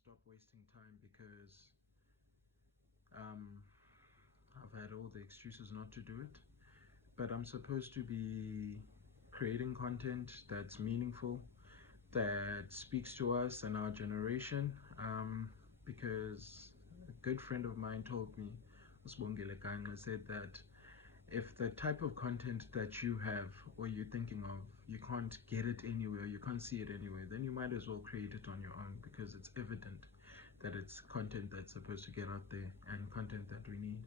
stop wasting time because um, I've had all the excuses not to do it. But I'm supposed to be creating content that's meaningful, that speaks to us and our generation. Because a good friend of mine told me, Usbongile Kanga, said that if the type of content that you have or you're thinking of, you can't get it anywhere, you can't see it anywhere, then you might as well create it on your own because it's evident that it's content that's supposed to get out there and content that we need.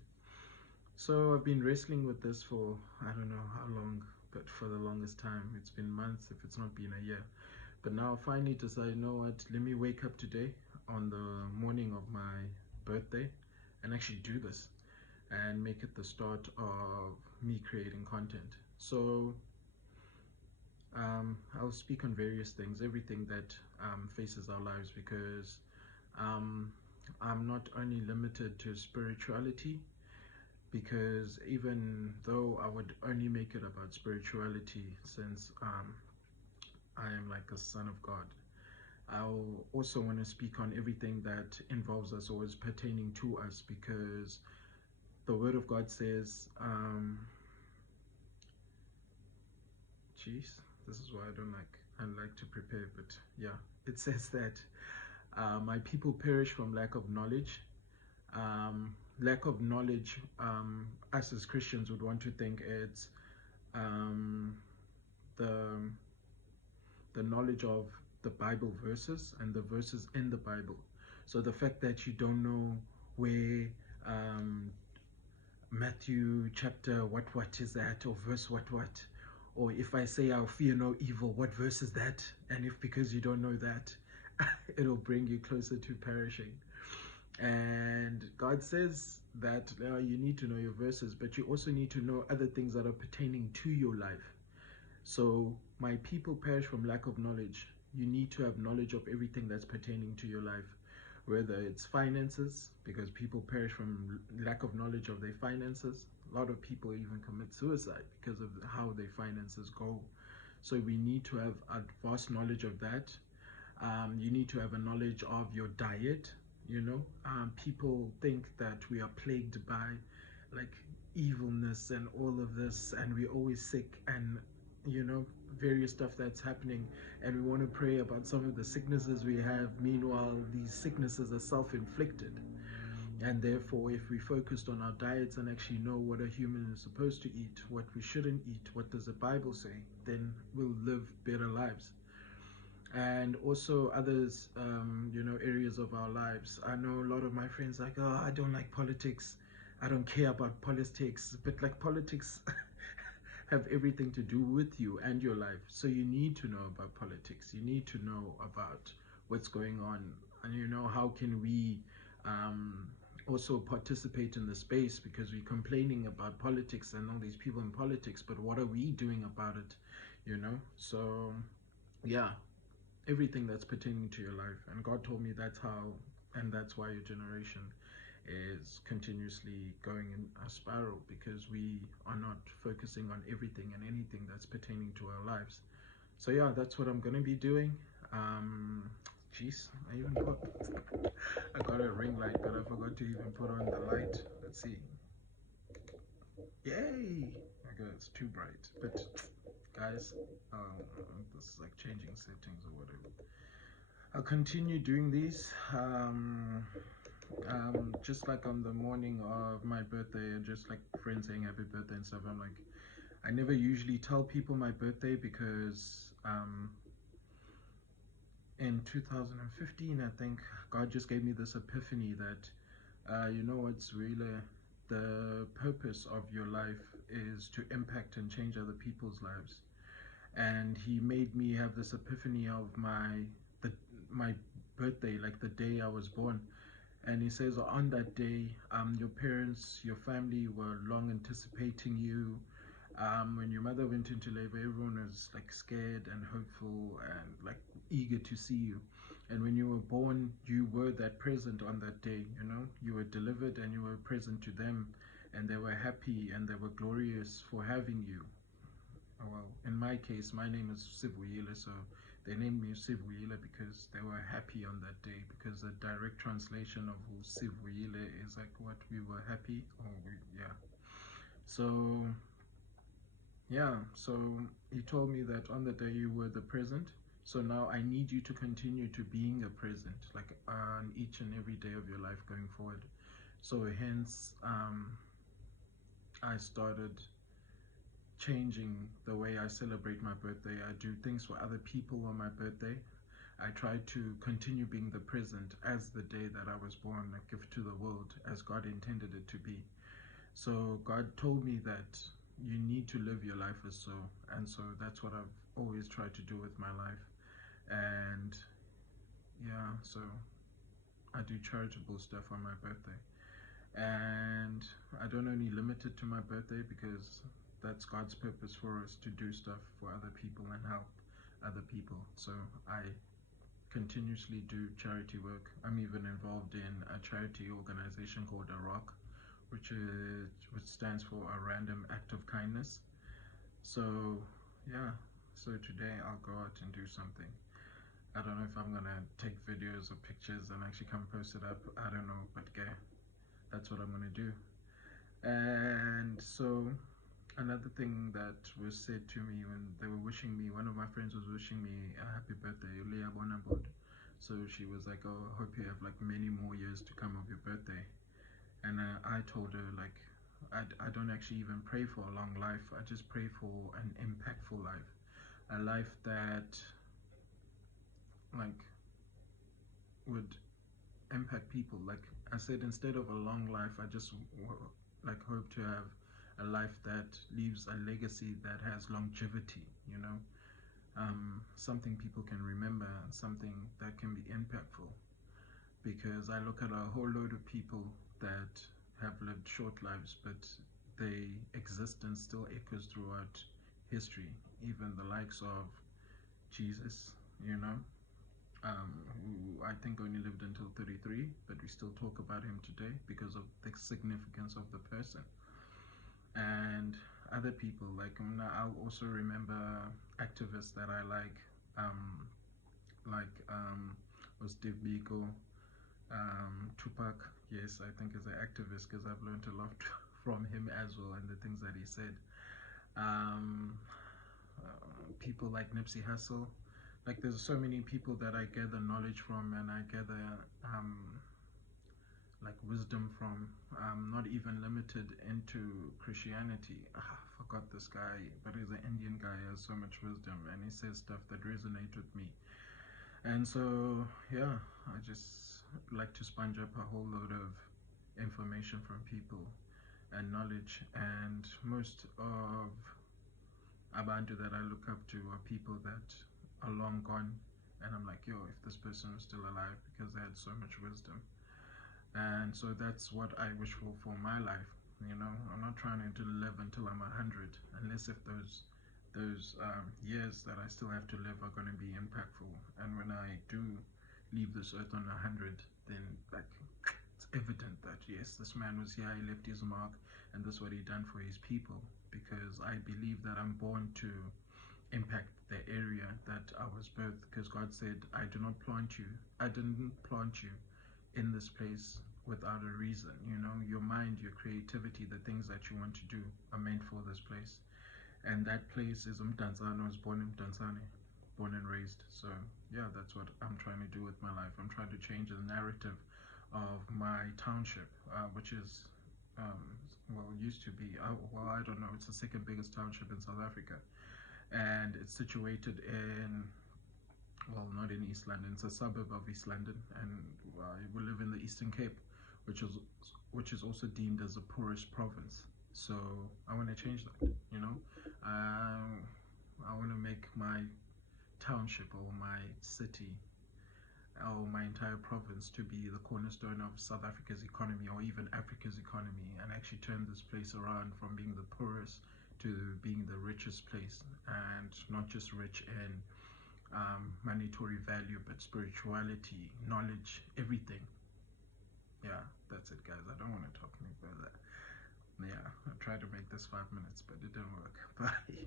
So I've been wrestling with this for I don't know how long, but for the longest time. It's been months, if it's not been a year. But now I finally decided, you know what, let me wake up today on the morning of my birthday and actually do this and make it the start of me creating content. So I'll speak on various things, everything that faces our lives, because um, I'm not only limited to spirituality, because even though I would only make it about spirituality, since I am like a son of God, I'll also want to speak on everything that involves us or is pertaining to us, because the Word of God says, geez, this is why I like to prepare, but yeah, it says that my people perish from lack of knowledge. Lack of knowledge, us as Christians would want to think it's um, the knowledge of the Bible verses and the verses in the Bible. So the fact that you don't know where um, Matthew chapter what is that, or verse what, or if I say I'll fear no evil, what verse is that? And if because you don't know that, it'll bring you closer to perishing. And God says that you need to know your verses, but you also need to know other things that are pertaining to your life. So my people perish from lack of knowledge. You need to have knowledge of everything that's pertaining to your life, whether it's finances, because people perish from lack of knowledge of their finances. A lot of people even commit suicide because of how their finances go. So we need to have a vast knowledge of that. You need to have a knowledge of your diet. People think that we are plagued by like evilness and all of this, and we're always sick, and various stuff that's happening, and we want to pray about some of the sicknesses we have. Meanwhile, these sicknesses are self-inflicted, and therefore if we focused on our diets and actually know what a human is supposed to eat, what we shouldn't eat, what does the Bible say, then we'll live better lives. And also others, areas of our lives. I know a lot of my friends like, oh, I don't like politics, I don't care about politics, but like politics have everything to do with you and your life. So you need to know about politics, you need to know about what's going on, and how can we also participate in the space, because we're complaining about politics and all these people in politics, but what are we doing about it? So yeah, everything that's pertaining to your life. And God told me that's how, and that's why your generation is continuously going in a spiral, because we are not focusing on everything and anything that's pertaining to our lives. So yeah, that's what I'm gonna be doing. Jeez, I got a ring light, but I forgot to even put on the light. Let's see. Yay! Okay, it's too bright, but guys, this is like changing settings or whatever. I'll continue doing these. Just like on the morning of my birthday, just like friends saying happy birthday and stuff. I'm like, I never usually tell people my birthday, because in 2015, I think God just gave me this epiphany that, what's really the purpose of your life is to impact and change other people's lives. And He made me have this epiphany of my birthday, like the day I was born. And He says, on that day, your parents, your family were long anticipating you. When your mother went into labor, everyone was like scared and hopeful and like eager to see you. And when you were born, you were that present on that day. You were delivered and you were present to them, and they were happy and they were glorious for having you. Oh, well, in my case, my name is Sibuyile, so They named me Sivuyile because they were happy on that day, because the direct translation of Sivuyile is like what, we were happy, or yeah. So yeah, so he told me that on the day you were the present, so now I need you to continue to being a present, like on each and every day of your life going forward. So hence, I started changing the way I celebrate my birthday. I do things for other people on my birthday. I try to continue being the present as the day that I was born, a gift to the world as God intended it to be. So God told me that you need to live your life as so, and so that's what I've always tried to do with my life. And yeah, so I do charitable stuff on my birthday, and I don't only limit it to my birthday, because that's God's purpose for us to do stuff for other people and help other people. So I continuously do charity work. I'm even involved in a charity organization called AROC, which stands for a random act of kindness. So yeah, so today I'll go out and do something. I don't know if I'm gonna take videos or pictures and actually come post it up. I don't know, but yeah, that's what I'm gonna do. And so another thing that was said to me when they were wishing me, one of my friends was wishing me a happy birthday, Leah Bonabod. So she was like, oh, I hope you have like many more years to come of your birthday. And I told her, like, I don't actually even pray for a long life. I just pray for an impactful life, a life that like would impact people. Like I said, instead of a long life, I just like hope to have a life that leaves a legacy that has longevity, you know, something people can remember, something that can be impactful. Because I look at a whole load of people that have lived short lives, but their existence still echoes throughout history. Even the likes of Jesus, you know, who I think only lived until 33, but we still talk about him today because of the significance of the person. And other people, like I'll also remember activists that I like was Steve Biko, Tupac. Yes, I think is an activist because I've learned a lot from him as well and the things that he said. Um, People like Nipsey Hussle. Like there's so many people that I gather knowledge from, and I gather like wisdom from, not even limited into Christianity. I forgot this guy, but he's an Indian guy, he has so much wisdom, and he says stuff that resonate with me. And so yeah, I just like to sponge up a whole load of information from people and knowledge. And most of Abantu that I look up to are people that are long gone, and I'm like, yo, if this person was still alive, because they had so much wisdom. And so that's what I wish for my life. You know, I'm not trying to live until I'm 100, unless if those years that I still have to live are going to be impactful. And when I do leave this earth on 100, then like it's evident that yes, this man was here, he left his mark, and this is what he done for his people. Because I believe that I'm born to impact the area that I was birthed. Because God said, I didn't plant you in this place without a reason. You know, your mind, your creativity, the things that you want to do are meant for this place. And that place is Mtanzane. I was born in Mtanzane, born and raised. So yeah, that's what I'm trying to do with my life. I'm trying to change the narrative of my township, which is well, used to be, well, I don't know, it's the second biggest township in South Africa, and it's situated in, well, not in East London, it's a suburb of East London, and we live in the Eastern Cape, which is also deemed as the poorest province. So I want to change that, you know. I want to make my township or my city or my entire province to be the cornerstone of South Africa's economy, or even Africa's economy, and actually turn this place around from being the poorest to being the richest place. And not just rich in monetary value, but spirituality, knowledge, everything. Yeah, that's it, guys. I don't want to talk any further. Yeah, I tried to make this 5 minutes, but it didn't work. Bye.